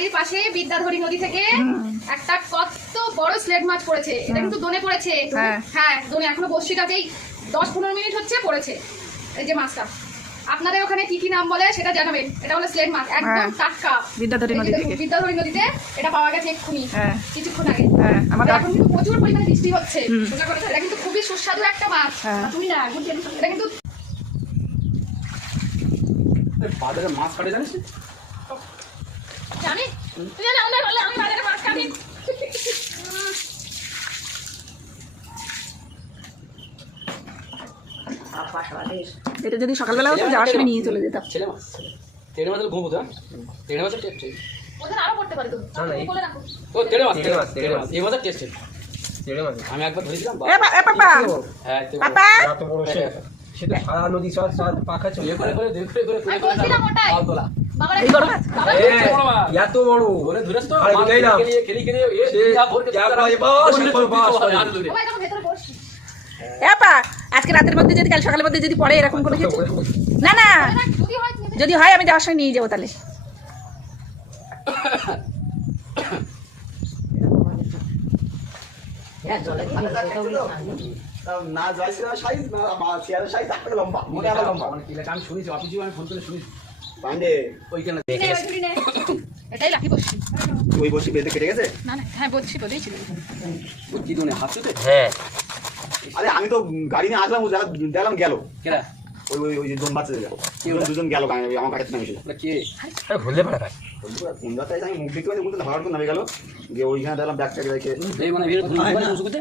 বাড়ির পাশে বিদ্যাধরী নদী থেকে একটা কত বড় স্লেট মাছ পড়েছে। এটা কিন্তু দোনে পড়েছে। হ্যাঁ দোনে এখনো বর্ষিটাতেই 10-15 মিনিট হচ্ছে পড়েছে এই যে মাছটা। আপনাদের ওখানে কি কি নাম বলে সেটা জানাবেন। এটা হলো স্লেট মাছ, একদম টাটকা বিদ্যাধরী নদী থেকে। বিদ্যাধরী নদীতে এটা পাওয়া গেছে এক্ষুনি কিছুক্ষণ আগে। এখন কিন্তু প্রচুর পরিমাণে বৃষ্টি হচ্ছে। এটা কিন্তু খুবই সুস্বাদু একটা মাছ। তুমি না এটা কিন্তু বাজারে মাছ কাটে জানিস? জানি তুই জানি আমরা বলে আমি বাজারে মাছ কাটি। এটা যদি সকালবেলা হতো যাওয়ার সময় নিয়ে চলে যেতাম। ছেলে মাছ, তেড়ে মাছের ঘুম হতো। তেড়ে মাছের টেস্ট ওদের আরো করতে পারি তো বলে রাখো। ও তেড়ে মাছ, এই মাছের টেস্ট তেড়ে মাছ আমি একবার ধরেছিলাম। এ পাপা হ্যাঁ পাপা এত বড় সেটা সারা নদী সব পাখা চলে করে তোলা বাবা এই বড় মাছ এত বড় বলে ধরেছ তো খেলি খেলি যা ভরকে যা ভেতরে বসি। এ পা আজকে রাতের মধ্যে যদি কাল সকালের মধ্যে যদি পড়ে এরকম কোনো কিছু না না যদি হয় আমি যাওয়ার সময় নিয়ে যাবো তাহলে। না যাইছি না সাইজ না চেয়ারের সাইজ একটা লম্বা মনে আবার লম্বা আমি শুনেছি অফিসে আমি ফোন করে শুনেছি পান্ডে ওইখানে এটাই লাকি বসি। ওই বসি বেঁধে কেটে গেছে। না না হ্যাঁ বলছি বলেই ছিল। কি দোনে হাসতে? হ্যাঁ আরে আমি তো গাড়ি নিয়ে আসলাম দেখলাম গেল কেডা ওই ওই ওই যে দোন বাচ্চা দুজন গেল আমার কাছে নামে ওটা কে? আরে ভুললে পারা ভাই কোন রাতে আমি মুখ দেখতে বলতে হঠাৎ করে নামে গেল গিয়ে ওইখানে দেখলাম ব্যাগ ট্যাগ রেখে এই মানে ভিড় ধুলি করে মুসুকুতে।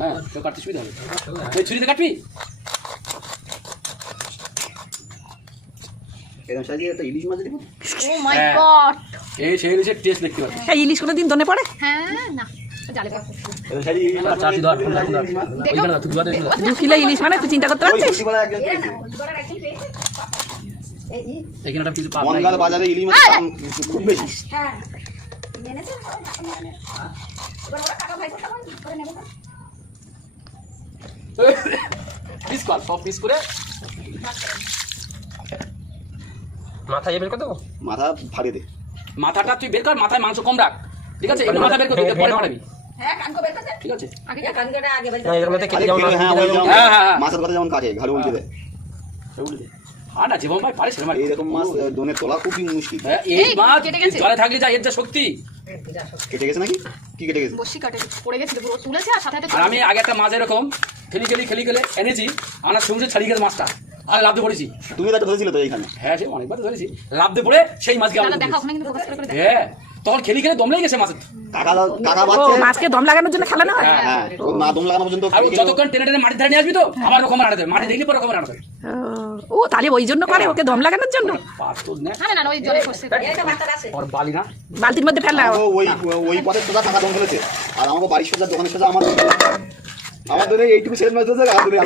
হ্যাঁ তো কাটতে সুবিধা হবে। ওই ছুরিতে কাটবি? এরকম সাইজে একটা ইলিশ মাছ দেখো। ও মাই গড এই সেই ইলিশের টেস্ট দেখতে পাচ্ছি। এই ইলিশ কোনো দিন দনে পড়ে? হ্যাঁ না জালে পাবো। এরকম সাইজে ইলিশ মাছ চাচি ধর ওইখানে তুই ধর 2 কিলো ইলিশ মানে তুই চিন্তা করতে ওই পারছিস? ছুটিবেলা একজন পেয়েছে। এখানে একটা কিছু পাবো মনগাঁও বাজারে ইলিশ মাছ দাম খুব বেশি। হ্যাঁ এনেছে এবার ওরা টাকা ভাই তখন করে নেব। পিস কর সব পিস করে মাথা বের করে দেবো। মাথা ফাড়িয়ে দে মাথাটা তুই বের কর, মাথায় মাংস কম রাখ, ঠিক আছে? এগুলো মাথা বের করে পরে ফাড়াবি, হ্যাঁ কানকো বের করতে ঠিক আছে? আগে কানকোটা আগে বের আরে হ্যাঁ ওই যেমন মাছের কথা যেমন কাটে ঘাড়ে উল্টে দেয় আর না জীবন ভাই পারে সেরকম এইরকম মাছ দোনে তোলা খুবই মুশকিল। এই মাছ জলে থাকলে যা এর যা শক্তি। কেটে গেছে নাকি কি কেটে গেছে? বসি কাটে পড়ে গেছিল পুরো তুলেছে আর সাথে আর আমি আগে একটা মাছ এরকম খেলি খেলে এনেছি, আনার সঙ্গে ছাড়িয়ে গেছে মাছটা, আর লাভ দিয়ে পড়েছি। তুমি তো ধরেছিল তো এইখানে? হ্যাঁ সে অনেকবার ধরেছি, লাভ দিয়ে পড়ে সেই মাছকে দাদা দেখা ওখানে কিন্তু ফোকাস করে দেখা। হ্যাঁ তখন খেলি দম লেগে গেছে মাছের। কাকা ও বাচ্চা মাছকে দম লাগানোর জন্য খেলানো হয়? হ্যাঁ ও না দম লাগানো পর্যন্ত আর যতক্ষণ টেনে টেনে মাটির ধারে নিয়ে আসবি তো আবার রকম আনাতে হবে, মাটি দেখলি পরে রকম আনাতে হবে। ও তাহলে ওই জন্য করে ওকে দম লাগানোর জন্য? পাথর না না না ওই জলে ফসছে এটা মাথা আছে আর বালি না বালতির মধ্যে ফেললা ওই ওই পথে সোজা কাকা দম ফেলেছে আর আমাকে বাড়ির সোজা দোকানের সোজা আমার ধরে এইটুকু সেল মাছ ধরেছে আর ধরে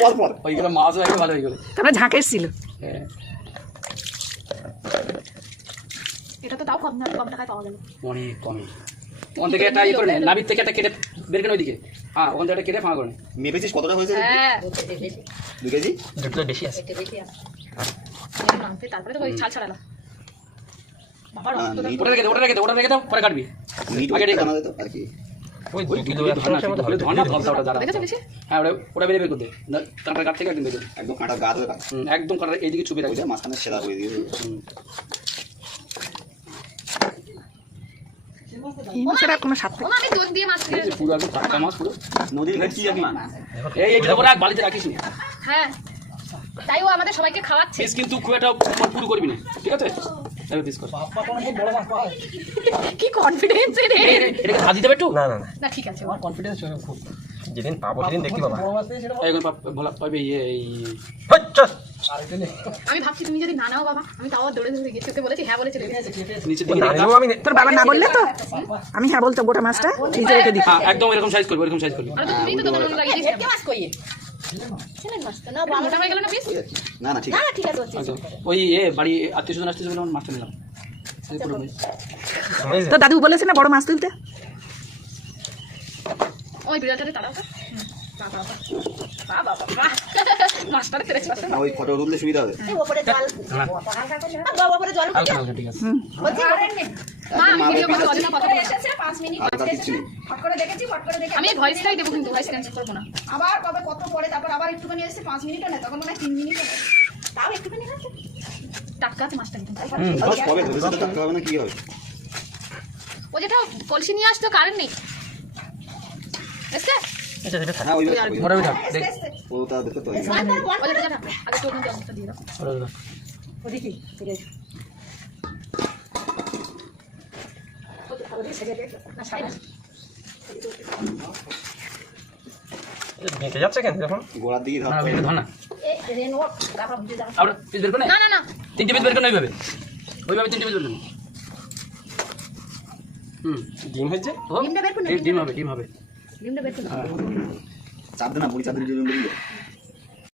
পর পর ওইগুলো মাছও একটা ভালো হয়ে গেলো। তারপরে ঝাঁক এসেছিল। হ্যাঁ এটা তো তাও কম না, কম টাকায় পাওয়া গেল। অনেক কমে ওখান থেকে একটা ইয়ে করে নে, নাভির থেকে একটা কেটে বের করে ওইদিকে। হ্যাঁ ওখান থেকে একটা কেটে ফাঁকা করে নে। মেপেছিস কতটা হয়েছে? হ্যাঁ 2 কেজি একটু বেশি আছে। তারপরে তো ওই ছাল ছাড়ালাম বাবা রক্ত ওটা রেখে দাও পরে কাটবি। মিট আগে রেখে জানা যেত আর কি ওই ধরনা ধরতা ওটা দাঁড়া। দেখেছো বেশি হ্যাঁ ওটা বের করে দে, কাঁটার কাট থেকে একদম বের করে একদম কাঁটা গা ধরে কাট একদম কাঁটার এইদিকে চুপে রাখবি। ওইটা মাঝখানে সেরা করে দিয়ে মাছের আর কোনো স্বাদ ও আমি দোন দিয়ে মাছ দিয়ে পুরো একদম টাটকা মাছ পুরো নদীর ঘাট কি জানি এই করে রাখ, বালিতে রাখিস না। হ্যাঁ তাই ও আমাদের সবাইকে খাওয়াচ্ছে। পিস কিন্তু খুব একটা পুরো করবি না, ঠিক আছে? তবে পিস কর। কি কনফিডেন্স রে এটাকে ভাজি দেবে একটু? না না ঠিক আছে আমার কনফিডেন্স খুব, যেদিন পাবো সেদিন দেখতে পাবা। এখন ভালো পাবে এই আমি ভাবছি তুমি যদি না নাও বাবা আমি তাও দৌড়ে দৌড়ে গেছি, ওকে বলেছি হ্যাঁ বলেছে নিচে দিকে আমি তোর বাবা না বললে তো আমি হ্যাঁ বলতো গোটা মাছটা নিচে রেখে দিচ্ছি। একদম এরকম সাইজ করবি, এরকম সাইজ করবি। আর তো তুমিই তো দোকানে লাগিয়ে দিয়েছিলে মাছ কইয়ে ছেলের মাছ তো না মোটা হয়ে গেল না পিস না না ঠিক না ঠিক আছে হচ্ছে ওই বাড়ি আত্মীয় স্বজন আসতে বলে মাছটা নিলাম। তো দাদু বলেছে না বড় মাছ তুলতে? ওই বিড়ালটাতে তাড়াও তো বাবা বাবা বাবা মাস্টারে তেরেছে না ওই ফটো তুলতে সুবিধা হবে। ওপরে জল না ওপরে জল হালকা হালকা ঠিক আছে বলছি মা আমি ভিডিও করে অজানা কথা বলছি এসেছে 5 মিনিট আর তার কিছু নেই। ফট করে দেখেছি ফট করে দেখে আমি ভয়েসটাই দেবো কিন্তু ভয়েস ক্যান্সেল করবো না আবার কবে কত পরে তারপর আবার একটুখানি এসেছে 5 মিনিটও না তখন মনে হয় 3 মিনিট হবে তাও একটুখানি আছে টাটকা আছে মাছটা কিন্তু আরে কবে ধরে সেটা টাকা হবে না কি হবে? ও যেটা কলসি নিয়ে আসতো কারেন্ট নেই এসছে এটা এটা থাক হ্যাঁ ওই মোটামুটি থাক দেখ ও তা দেখতে তো হয়। ও যেটা যেটা আগে তোর কিন্তু অবস্থা দিয়ে দাও ওটা ওদিকে ফিরে এসো বেঁকে যাচ্ছে কেন এখন? গোড়ার দিকে না ধাপ এটা ধর না এ রেনো তারপর বুঝে যাও আবার পিস বের করে না না না তিনটে পিস বের করে ওইভাবে ওইভাবে তিনটে পিস বের করে ডিম হয়েছে? ও ডিমটা বের করে ডিম হবে ডিম হবে ডিমটা বের করে চাপ দে না বুড়ি চাপ দিয়ে